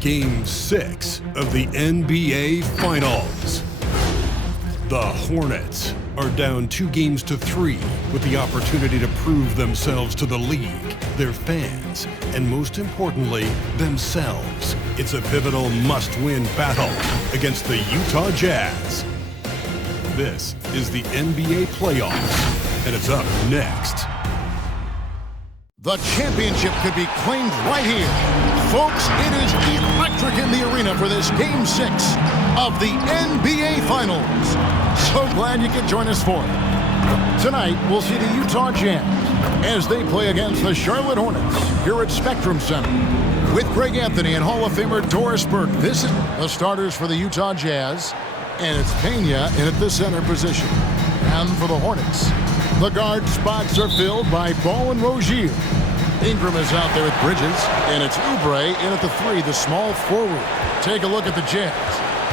Game 6 of the NBA Finals. The Hornets are down 2-3 with the opportunity to prove themselves to the league, their fans, and most importantly, themselves. It's a pivotal must-win battle against the Utah Jazz. This is the NBA playoffs, and it's up next. The championship could be claimed right here. Folks, it is electric in the arena for this Game 6 of the NBA Finals. So glad you could join us for it. Tonight, we'll see the Utah Jazz as they play against the Charlotte Hornets here at Spectrum Center. With Greg Anthony and Hall of Famer Doris Burke, this is the starters for the Utah Jazz, and it's Pena in at the center position. And for the Hornets, the guard spots are filled by Ball and Rozier. Ingram is out there with Bridges, and it's Oubre in at the 3, the small forward. Take a look at the Jazz.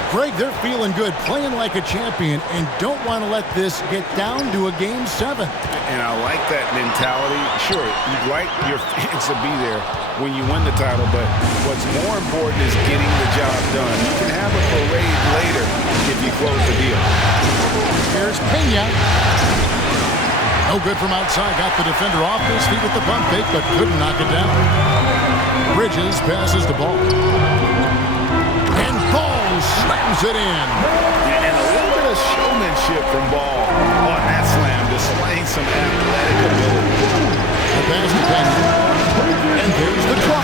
Greg, they're feeling good, playing like a champion, and don't want to let this get down to a Game 7. And I like that mentality. Sure, you'd like your fans to be there when you win the title, but what's more important is getting the job done. You can have a parade later if you close the deal. Here's Pena. No good from outside. Got the defender off his feet with the bump fake, but couldn't knock it down. Bridges passes the ball. And Ball slams it in. And a little bit of showmanship from Ball on that slam, displaying some athletic ability. The pass to Pena. And there's the drop.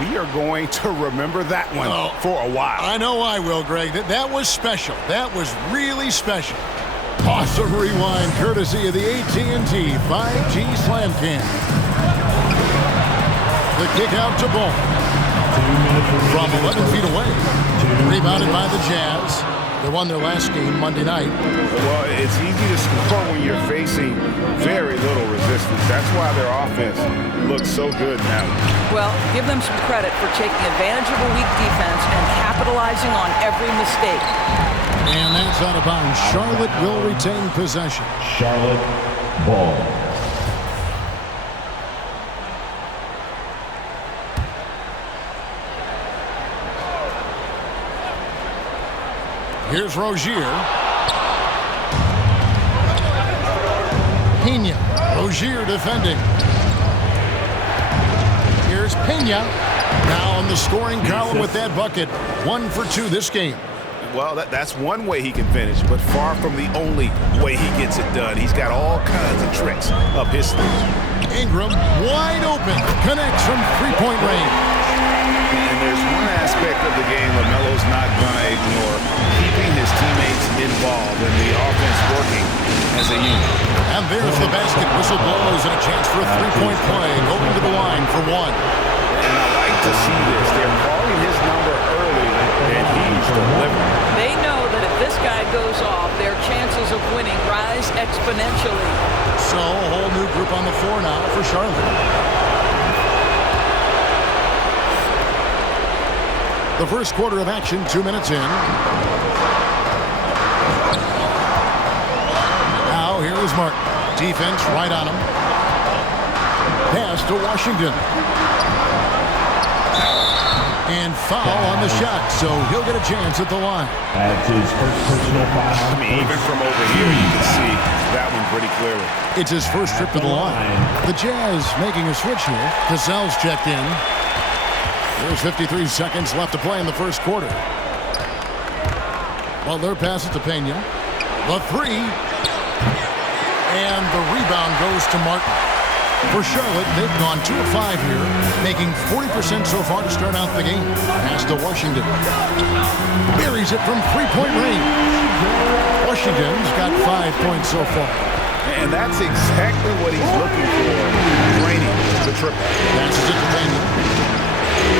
We are going to remember that one for a while. I know I will, Greg. That was special. That was really special. Awesome rewind courtesy of the AT&T 5G Slam Cam. The kick out to Ball. From 11 feet away. Rebounded by the Jazz. They won their last game Monday night. Well, it's easy to score when you're facing very little resistance. That's why their offense looks so good now. Well, give them some credit for taking advantage of a weak defense and capitalizing on every mistake. And that's out of bounds. Charlotte will retain possession. Charlotte ball. Here's Rozier. Pena. Rozier defending. Here's Pena. Now in the scoring column with that bucket. 1 for 2 this game. Well, that's one way he can finish, but far from the only way he gets it done. He's got all kinds of tricks up his sleeve. Ingram wide open. Connects from three-point range. And there's one aspect of the game LaMelo's not going to ignore. Keeping his teammates involved and the offense working as a unit. And there's the basket. Whistle blows and a chance for a three-point play. Going to the line for 1. And I like to see this. They're calling his number early, and he's delivering. They know that if this guy goes off, their chances of winning rise exponentially. So a whole new group on the floor now for Charlotte. The first quarter of action, 2 minutes in. Now here is Martin. Defense right on him. Pass to Washington. And foul on the shot, so he'll get a chance at the line. That's his first personal foul. I mean, even from over here, you can see that one pretty clearly. It's his first trip to the line. The Jazz making a switch here. Cassell's checked in. There's 53 seconds left to play in the first quarter. Butler passes to Pena. The 3. And the rebound goes to Martin. For Charlotte, they've gone 2 of 5 here, making 40% so far to start out the game. Pass to Washington. Buries it from three-point range. Washington's got 5 points so far. And that's exactly what he's looking for. Draining the triple. Passes it to Pena.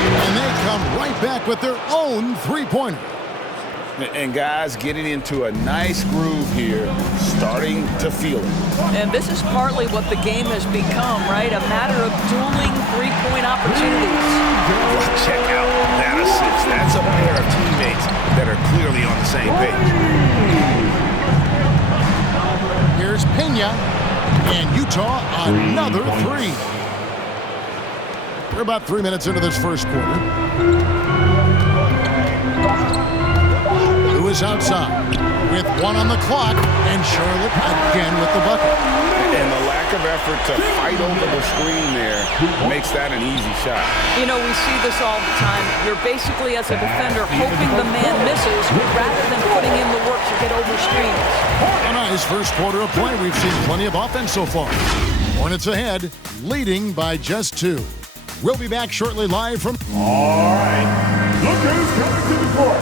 And they come right back with their own three-pointer. And guys getting into a nice groove here, starting to feel it. And this is partly what the game has become, right? A matter of dueling three-point opportunities. Well, check out that assist. That's a pair of teammates that are clearly on the same page. Here's Pena. And Utah, another 3. We're about 3 minutes into this first quarter. Lewis outside with 1 on the clock, and Charlotte again with the bucket. And the lack of effort to fight over the screen there makes that an easy shot. You know, we see this all the time. You're basically, as a defender, hoping the man misses rather than putting in the work to get over screens. A nice first quarter of play. We've seen plenty of offense so far. Hornets ahead, leading by just 2. We'll be back shortly live from... All right. Look who's coming to the court.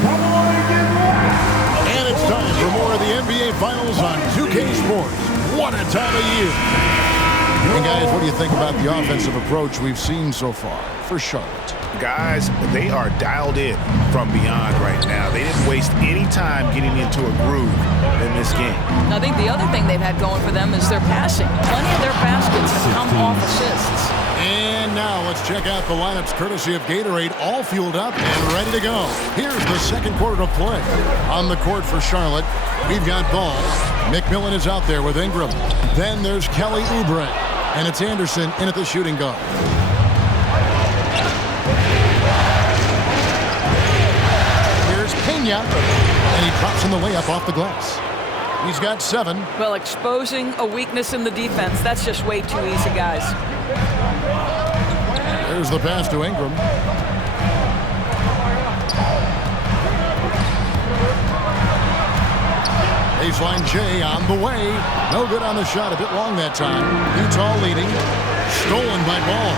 Come on and get loud. And it's time for more of the NBA Finals on 2K Sports. What a time of year. And guys, what do you think about the offensive approach we've seen so far for Charlotte? Guys, they are dialed in from beyond right now. They didn't waste any time getting into a groove in this game. I think the other thing they've had going for them is their passing. Plenty of their baskets have come off assists. And now let's check out the lineups courtesy of Gatorade, all fueled up and ready to go. Here's the second quarter of play. On the court for Charlotte, we've got Ball. McMillan is out there with Ingram. Then there's Kelly Oubre. And it's Anderson in at the shooting guard. Here's Pena. And he drops in the layup off the glass. He's got 7. Well, exposing a weakness in the defense, that's just way too easy, guys. There's the pass to Ingram. Baseline J on the way. No good on the shot. A bit long that time. Utah leading. Stolen by Ball.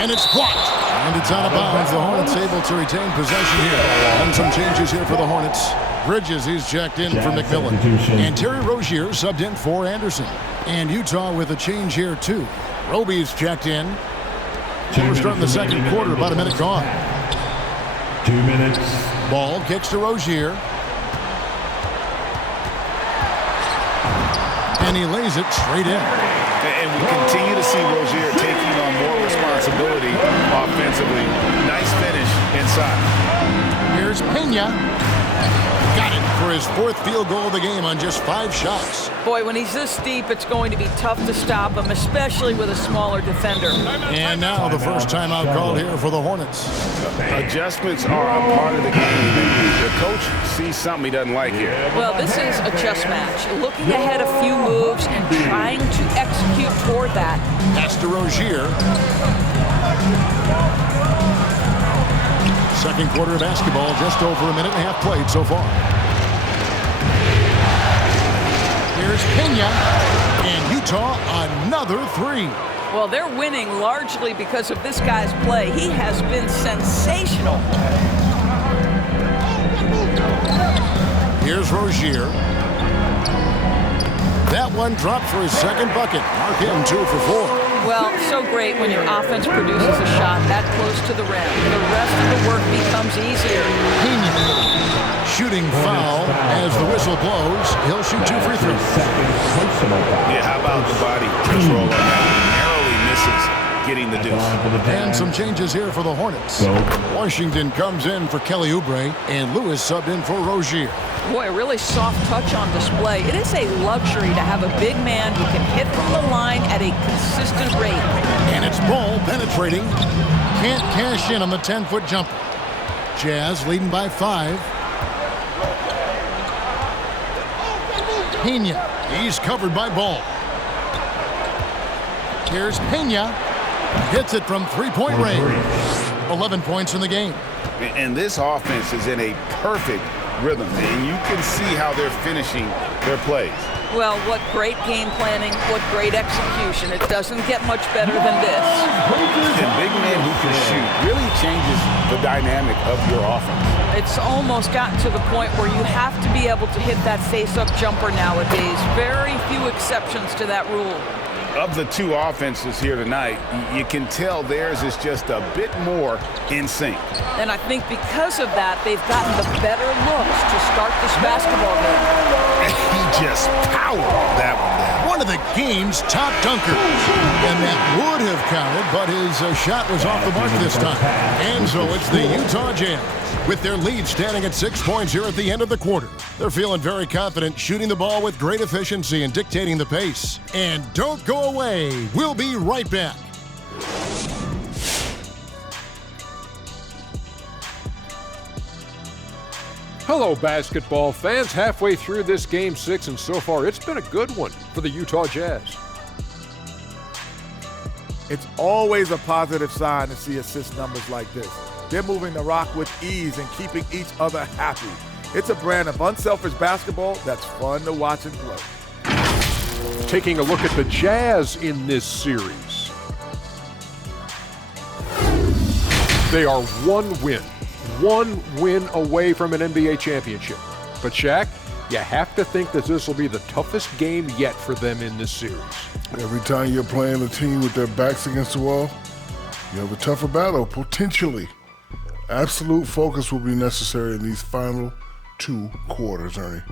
And it's blocked. And it's out of bounds. The Hornets able to retain possession here. And some changes here for the Hornets. Bridges, he's checked in for McMillan. And Terry Rozier subbed in for Anderson. And Utah with a change here, too. Roby's checked in. We're starting the second quarter, about a minute gone. 2 minutes. Ball kicks to Rozier. And he lays it straight in. And we continue to see Rozier taking on more responsibility offensively. Nice finish inside. Here's Pena. Got it for his 4th field goal of the game on just 5 shots. Boy, when he's this deep, it's going to be tough to stop him, especially with a smaller defender. And now the first timeout called here for the Hornets. Adjustments are a part of the game. The coach sees something he doesn't like here. Well, this is a chess match. Looking ahead a few moves and trying to execute toward that. Pass to Rozier. Second quarter of basketball, just over a minute and a half played so far. Here's Pena, and Utah another 3. Well, they're winning largely because of this guy's play. He has been sensational. Here's Rozier. That one dropped for his second bucket. Mark him 2 for 4. Well, so great when your offense produces a shot that close to the rim. The rest of the work becomes easier. Pena. Shooting foul as the whistle blows. He'll shoot 2 free throws. Yeah, how about the body control on that? Narrowly misses getting the deuce. And some changes here for the Hornets. Washington comes in for Kelly Oubre, and Lewis subbed in for Rozier. Boy, a really soft touch on display. It is a luxury to have a big man who can hit from the line at a consistent rate. And it's Ball penetrating. Can't cash in on the 10-foot jumper. Jazz leading by 5. Pena. He's covered by Ball. Here's Pena. Hits it from 3-point range. 11 points in the game. And this offense is in a perfect rhythm, and you can see how they're finishing their plays. Well, what great game planning, what great execution. It doesn't get much better than this. And big men who can shoot really changes the dynamic of your offense. It's almost gotten to the point where you have to be able to hit that face-up jumper nowadays. Very few exceptions to that rule. Of the 2 offenses here tonight, you can tell theirs is just a bit more in sync. And I think because of that, they've gotten the better looks to start this basketball game. He just powered that one down. One one of the game's top dunkers. And that would have counted, but his shot was off the mark this time. And so it's the Utah Jazz with their lead standing at 6 points here at the end of the quarter. They're feeling very confident, shooting the ball with great efficiency and dictating the pace. And don't go away. We'll be right back. Hello, basketball fans. Halfway through this Game 6, and so far it's been a good one for the Utah Jazz. It's always a positive sign to see assist numbers like this. They're moving the rock with ease and keeping each other happy. It's a brand of unselfish basketball that's fun to watch and play. Taking a look at the Jazz in this series. They are one win away from an NBA championship. But Shaq, you have to think that this will be the toughest game yet for them in this series. Every time you're playing a team with their backs against the wall, you have a tougher battle, potentially. Absolute focus will be necessary in these final 2 quarters, Ernie.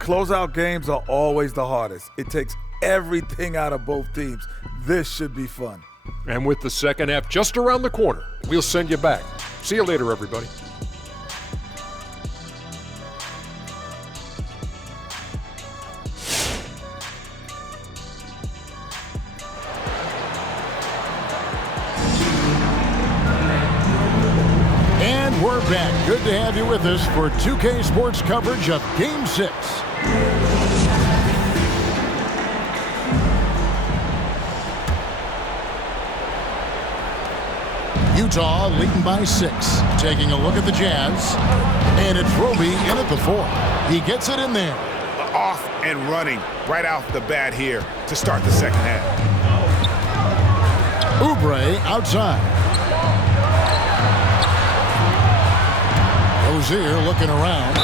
Closeout games are always the hardest. It takes everything out of both teams. This should be fun. And with the second half just around the corner, we'll send you back. See you later, everybody. And we're back. Good to have you with us for 2K Sports coverage of Game 6. Utah leading by 6. Taking a look at the Jazz. And it's Roby in at the 4. He gets it in there. Off and running right off the bat here to start the second half. Oubre outside. Rozier looking around.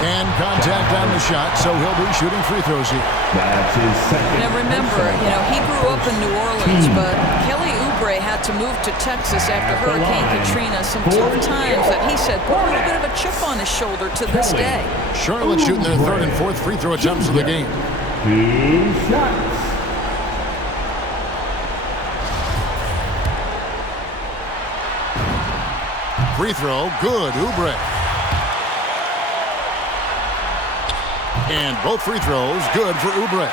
And contact on the shot, so he'll be shooting free throws here. That's his second. Now remember, he grew up in New Orleans, but Kelly Oubre had to move to Texas after Hurricane Katrina. Some tough times that he said put a little bit of a chip on his shoulder to this day. Charlotte shooting their 3rd and 4th free throw attempts of the game. 2 shots. Free throw, good, Oubre. And both free throws, good for Oubre.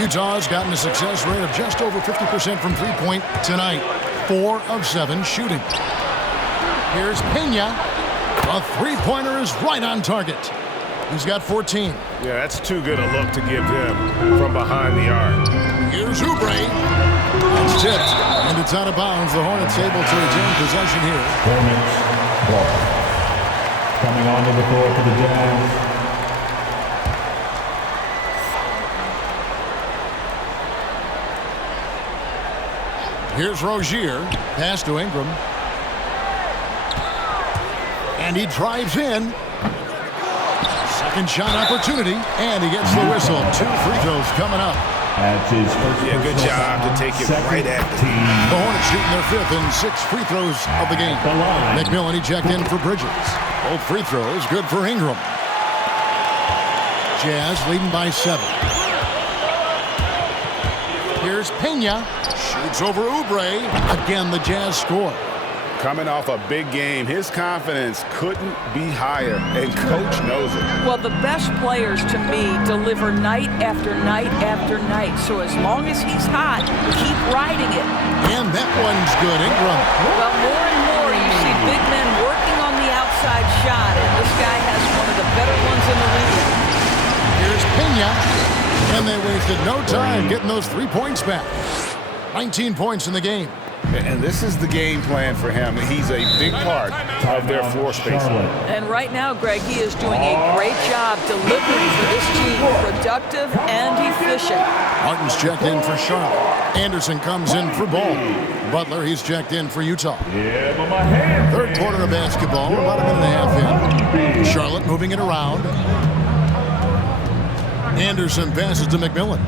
Utah's gotten a success rate of just over 50% from three-point tonight. 4 of 7 shooting. Here's Pena. A three-pointer is right on target. He's got 14. Yeah, that's too good a look to give him from behind the arc. Here's Oubre. It's tipped, and it's out of bounds. The Hornets able to retain possession here. Hornets ball. Coming onto the floor for the Jazz. Here's Rozier. Pass to Ingram. And he drives in. Second shot opportunity. And he gets the whistle. 2 free throws coming up. That's his first. Yeah, good job to take it right at the team. The Hornets shooting their 5th and 6th free throws of the game. McMillan, he checked in for Bridges. Both free throws good for Ingram. Jazz leading by 7. Here's Pena. Shoots over Oubre. Again, the Jazz score. Coming off a big game, his confidence couldn't be higher, and Coach knows it. Well, the best players, to me, deliver night after night after night. So as long as he's hot, keep riding it. And that one's good, Ingram. Well, more and more you see big men working on the outside shot, and this guy has one of the better ones in the league. Here's Pena. And they wasted no time getting those 3 points back. 19 points in the game. And this is the game plan for him. He's a big part of their floor spacing. And right now, Greg, he is doing a great job delivering for this team, productive and efficient. Martin's checked in for Charlotte. Anderson comes in for Ball. Butler, he's checked in for Utah. Yeah, but my hand. 3rd quarter of basketball, about a minute and a half in. Charlotte moving it around. Anderson passes to McMillan.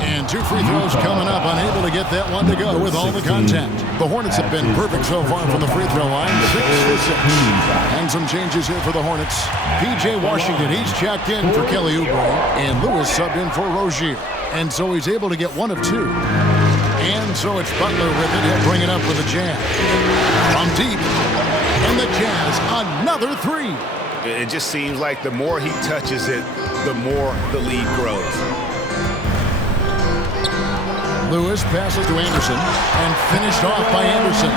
And 2 free throws coming up, unable to get that one to go with all the contact. The Hornets have been perfect so far from the free throw line, 6 for 6. And some changes here for the Hornets. P.J. Washington, he's checked in for Kelly Oubre, and Lewis subbed in for Rozier. And so he's able to get 1 of 2. And so it's Butler with it. He'll bring it up for the Jazz. From deep, and the Jazz, another 3. It just seems like the more he touches it, the more the lead grows. Lewis passes to Anderson, and finished off by Anderson.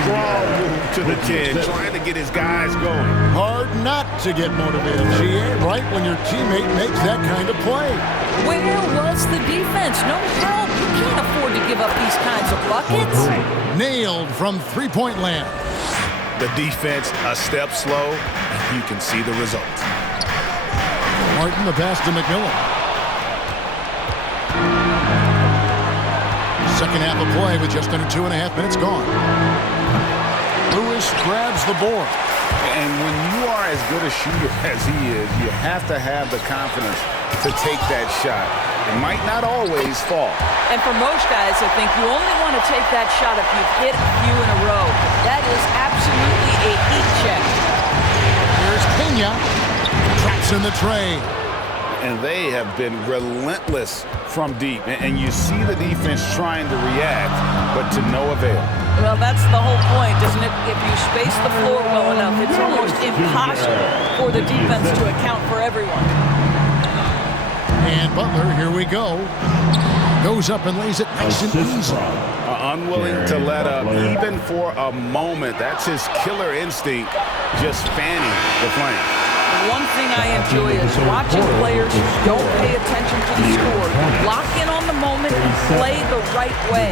Strong move to the 10, trying to get his guys going. Hard not to get motivated, GA, right when your teammate makes that kind of play. Where was the defense? No help. You can't afford to give up these kinds of buckets. Nailed from three-point land. The defense a step slow, and you can see the result. Martin, the pass to McMillan. Second half of play with just under 2.5 minutes gone. Lewis grabs the board. And when you are as good a shooter as he is, you have to have the confidence to take that shot. It might not always fall. And for most guys, I think you only want to take that shot if you've hit a few in a row. That is absolutely a heat check. Here's Pena. Traps in the tray. And they have been relentless from deep. And you see the defense trying to react, but to no avail. Well, that's the whole point, isn't it? If you space the floor well enough, it's almost impossible for the defense to account for everyone. And Butler, here we go. Goes up and lays it nice and easy. Unwilling to let up even for a moment. That's his killer instinct, just fanning the flame. One thing I enjoy is watching players who don't pay attention to the score. Lock in on the moment and play the right way.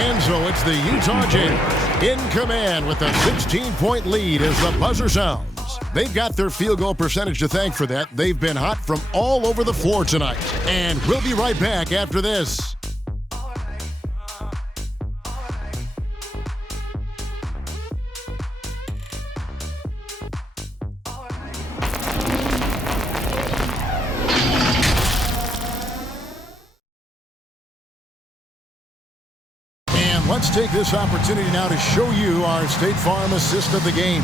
And so it's the Utah Jazz in command with a 16-point lead as the buzzer sounds. They've got their field goal percentage to thank for that. They've been hot from all over the floor tonight. And we'll be right back after this. Let's take this opportunity now to show you our State Farm assist of the game.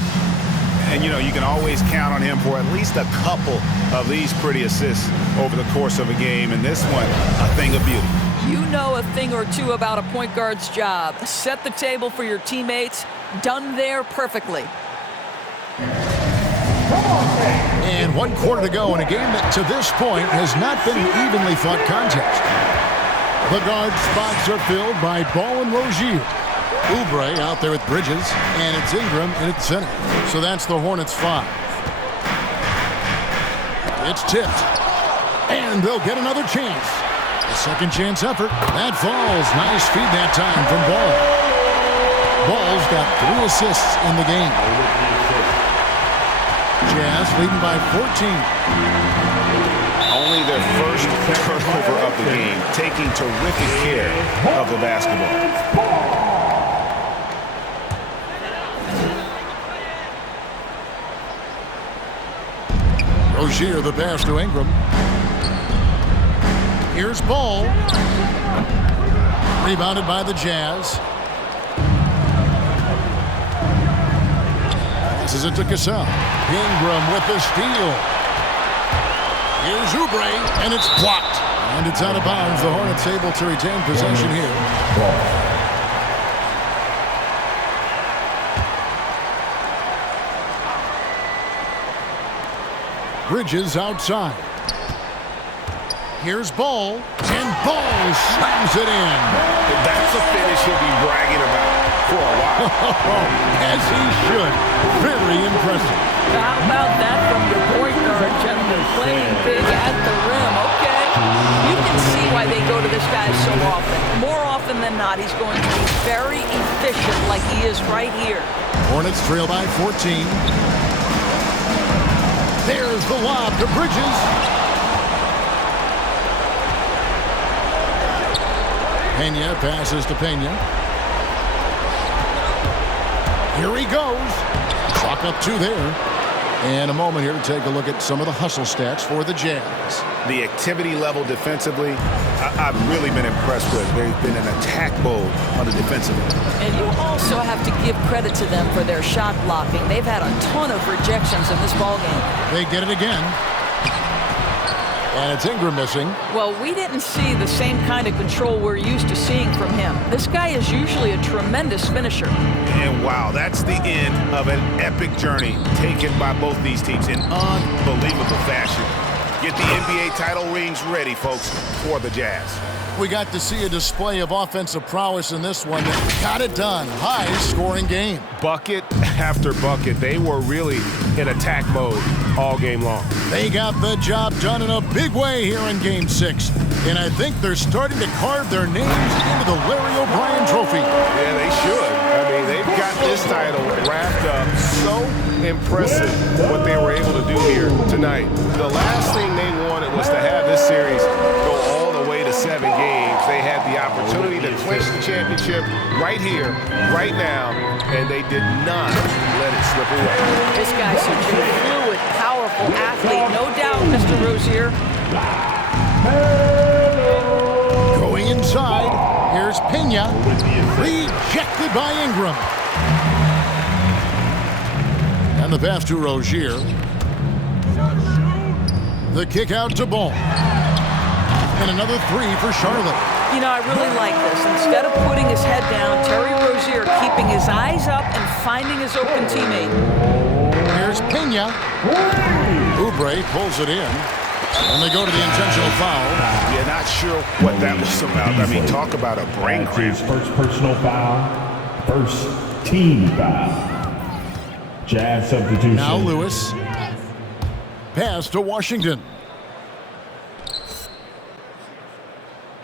And, you know, you can always count on him for at least a couple of these pretty assists over the course of a game. And this one, a thing of beauty. You know a thing or two about a point guard's job. Set the table for your teammates. Done there perfectly. And 1 quarter to go in a game that to this point has not been an evenly fought contest. The guard spots are filled by Ball and Rozier. Oubre out there with Bridges, and it's Ingram in at center. So that's the Hornets 5. It's tipped, and they'll get another chance. A second chance effort. That falls. Nice feed that time from Ball. Ball's got 3 assists in the game. Jazz leading by 14. Only their first turnover of the game, taking terrific care of the basketball. Rozier, the pass to Ingram. Here's Ball. Rebounded by the Jazz. Passes it to Cassell. Ingram with the steal. Here's Oubre, and it's blocked. And it's out of bounds. The Hornets able to retain possession here. Bridges outside. Here's Ball, and Ball slams it in. That's a finish he'll be bragging about for a while. As he should. Very impressive. How about that from your point guard, gentlemen? Playing big at the rim. Okay. You can see why they go to this guy so often. More often than not, he's going to be very efficient like he is right here. Hornets trail by 14. There's the lob to Bridges. Pena passes to Pena. Here he goes. Clock up 2 there. And a moment here to take a look at some of the hustle stats for the Jazz. The activity level defensively, I've really been impressed with. They've been in attack mode on the defensive end. And you also have to give credit to them for their shot blocking. They've had a ton of rejections in this ballgame. They get it again. And it's Ingram missing. Well, we didn't see the same kind of control we're used to seeing from him. This guy is usually a tremendous finisher. And wow, that's the end of an epic journey taken by both these teams in unbelievable fashion. Get the NBA title rings ready, folks, for the Jazz. We got to see a display of offensive prowess in this one. Got it done. High-scoring game. Bucket after bucket. They were really in attack mode all game long. They got the job done in a big way here in Game 6. And I think they're starting to carve their names into the Larry O'Brien Trophy. Yeah, they should. I mean, they've got this title wrapped up. So impressive what they were able to do here tonight. The last thing they wanted was to have this series go all the way to 7 games. They had the opportunity to clinch the championship right here, right now, and they did not let it slip away. This guy's such a fluid, powerful athlete. No doubt, Mr. Rozier. Going inside, here's Pena. Rejected by Ingram. And the pass to Rozier. The kick out to Ball. And another 3 for Charlotte. You know, I really like this. Instead of putting his head down, Terry Rozier keeping his eyes up and finding his open teammate. Here's Pena. Oubre pulls it in. And they go to the intentional foul. Yeah, not sure what that was about. I mean, talk about a brain cramp. First personal foul, first team foul. Jazz substitution. Now Lewis. Pass to Washington.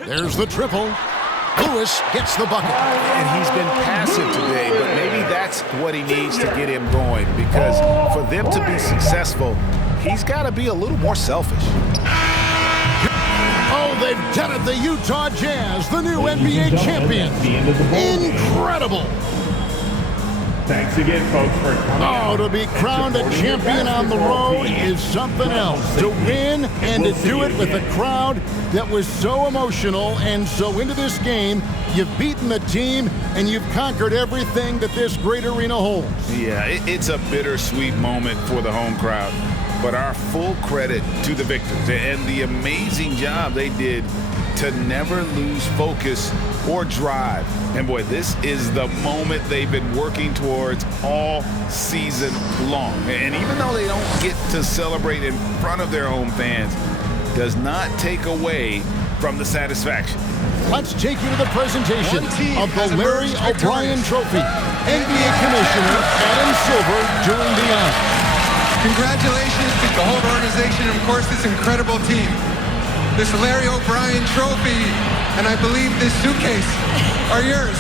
There's the triple. Lewis gets the bucket. And he's been passive today, but maybe that's what he needs to get him going, because for them to be successful, he's got to be a little more selfish. Oh, they've done it. The Utah Jazz, the new NBA champions. Incredible. Thanks again, folks, for coming. Oh, to be crowned a champion on the road is something else. To win and to do it with a crowd that was so emotional and so into this game, you've beaten the team and you've conquered everything that this great arena holds. Yeah, it's a bittersweet moment for the home crowd, but our full credit to the victors and the amazing job they did to never lose focus or drive. And boy, this is the moment they've been working towards all season long. And even though they don't get to celebrate in front of their home fans, does not take away from the satisfaction. Let's take you to the presentation of the Larry O'Brien Trophy. NBA Commissioner Adam Silver doing the honors. Congratulations to the whole organization and, of course, this incredible team. This Larry O'Brien Trophy, and I believe this suitcase are yours.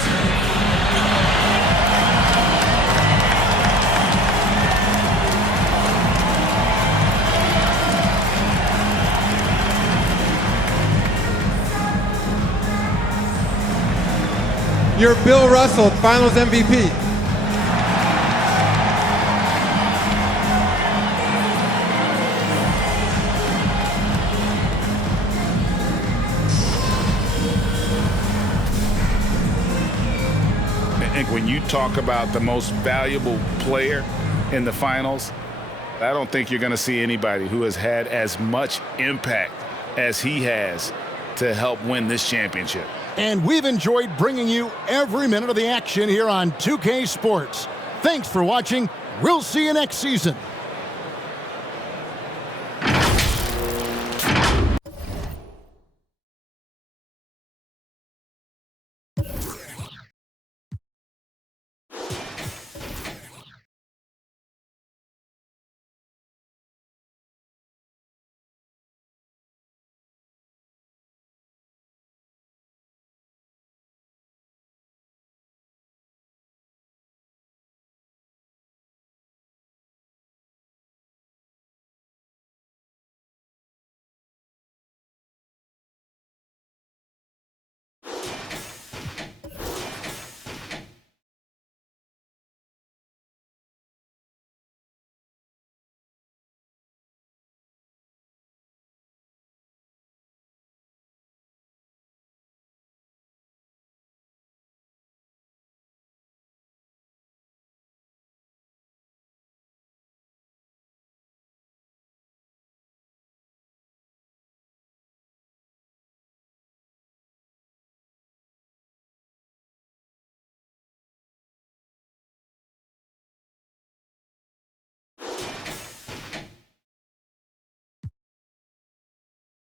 You're Bill Russell, Finals MVP. When you talk about the most valuable player in the finals, I don't think you're going to see anybody who has had as much impact as he has to help win this championship. And we've enjoyed bringing you every minute of the action here on 2K Sports. Thanks for watching. We'll see you next season.